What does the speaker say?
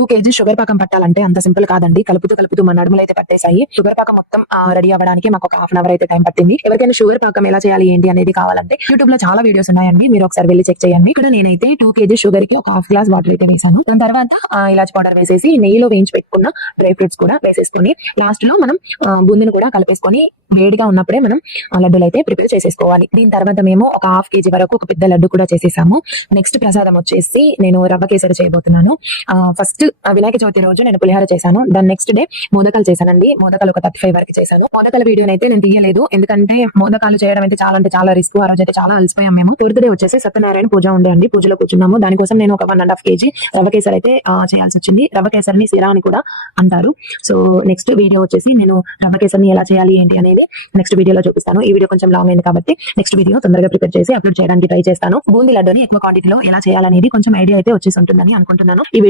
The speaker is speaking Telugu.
2 kg షుగర్ పాకం పట్టాలంటే అంత సింపుల్ కాదండి. కలుపుతూ మన నడుములు అయితే పట్టేసాయి. షుగర్ పాకం మొత్తం రెడీ అవ్వడానికి మాకు ఒక హాఫ్ అన్ అవర్ అయితే టైం పట్టింది. ఎవరికైనా షుగర్ పాకం ఎలా చేయాలి ఏంటి అనేది కావాలంటే యూట్యూబ్ లో చాలా వీడియోస్ ఉన్నాయండి, మీరు ఒకసారి వెళ్ళి చెక్ చేయండి. ఇక్కడ నేనైతే 2 kg షుగర్ కి ఒక హాఫ్ గ్లాస్ వాటర్ అయితే వేసాను. దాని తర్వాత ఇలాచి పౌడర్ వేసేసి నెయ్యిలో వేయించి పెట్టుకున్న డ్రై ఫ్రూట్స్ కూడా వేసేసుకుని లాస్ట్ లో మనం బూందీని కూడా కలిపేసుకొని వేడిగా ఉన్నప్పుడే మనం లడ్డూలు అయితే ప్రిపేర్ చేసేసుకోవాలి. దీని తర్వాత మేము ఒక హాఫ్ కేజీ వరకు ఒక పెద్ద లడ్డు కూడా చేసేసాము. నెక్స్ట్ ప్రసాదం వచ్చేసి నేను రవ్వ కేసరి చేయబోతున్నాను. ఫస్ట్ వినాయక చవితి రోజు నేను పులిహార చేశాను. దాని నెక్స్ట్ డే మోదకాలు చేశానండి. మోదకాలు ఒక 35 వరకు చేశాను. మోదకాల వీడియోని అయితే నేను తీయలేదు, ఎందుకంటే మోదకాలు చేయడం అయితే చాలా రిస్క్. ఆ రోజు అయితే చాలా అలసిపోయాం మేము. థర్డ్ డే వచ్చేసి సత్యనారాయణ పూజ ఉండే అండి, పూజలో కూర్చున్నాము. దానికోసం నేను ఒక 1.5 kg రవ్వ కేసరి అయితే చేయాల్సి వచ్చింది. రవ్వ కేసరిని సిరా అని కూడా అంటారు. సో నెక్స్ట్ వీడియో వచ్చేసి నేను రవ్వ కేసరిని ఎలా చేయాలి ఏంటి అనేది నెక్స్ట్ వీడియోలో చూపిస్తాను. ఈ వీడియో కొంచెం లాంగ్ అయింది కాబట్టి నెక్స్ట్ వీడియో తొందరగా ప్రిపేర్ చేసి అప్లోడ్ చేయడానికి ట్రై చేస్తాను. బూందీ లడ్డూని ఎక్కువ క్వాంటిటీలో ఎలా చేయాలనేది కొంచెం ఐడియా అయితే వచ్చేసి ఉంటుందని అనుకుంటున్నాను. ఈ వీడియో